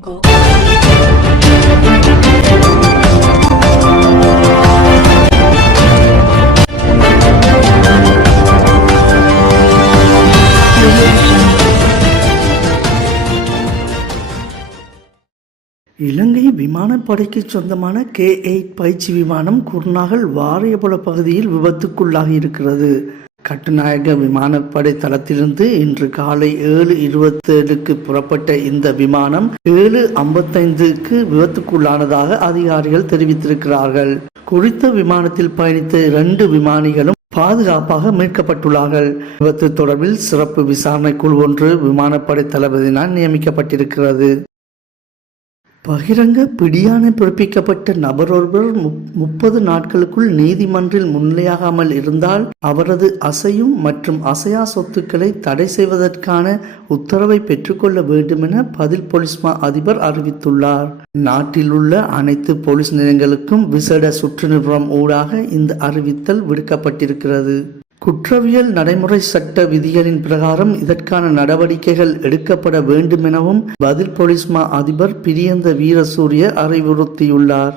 go. இலங்கை விமானப்படைக்கு சொந்தமான K eight பயிற்சி விமானம் குர்நாகல் வாரியபுல பகுதியில் விபத்துக்குள்ளாகி இருக்கிறது கட்டுநாயக விமானப்படை தளத்திலிருந்து இன்று காலை ஏழு இருபத்தேழுக்கு புறப்பட்ட இந்த விமானம் ஏழு ஐம்பத்தைந்துக்கு விபத்துக்குள்ளானதாக அதிகாரிகள் தெரிவித்திருக்கிறார்கள். குறித்த விமானத்தில் பயணித்த இரண்டு விமானிகளும் பாதுகாப்பாக மீட்கப்பட்டுள்ளார்கள். விபத்து தொடர்பில் சிறப்பு விசாரணை குழு ஒன்று விமானப்படை தளபதியினால் நியமிக்கப்பட்டிருக்கிறது. பகிரங்க பிடியான பிறப்பிக்கப்பட்ட நபரொருவர் முப்- முப்பது நாட்களுக்குள் நீதிமன்றில் முன்னிலையாகாமல் இருந்தால் அவரது அசையும் மற்றும் அசையா சொத்துக்களை தடை செய்வதற்கான உத்தரவை பெற்றுக்கொள்ள வேண்டுமென பதில் போலீஸ் மா அதிபர் அறிவித்துள்ளார். நாட்டில் உள்ள அனைத்து போலீஸ் நிலையங்களுக்கும் விசேட சுற்று நிறுவனம் ஊடாக இந்த அறிவித்தல் விடுக்கப்பட்டிருக்கிறது. குற்றவியல் நடைமுறை சட்ட விதிகளின் பிரகாரம் இதற்கான நடவடிக்கைகள் எடுக்கப்பட வேண்டுமெனவும் பதில் பொலிஸ்மா அதிபர் பிரியந்த வீரசூரிய அறிவுறுத்தியுள்ளார்.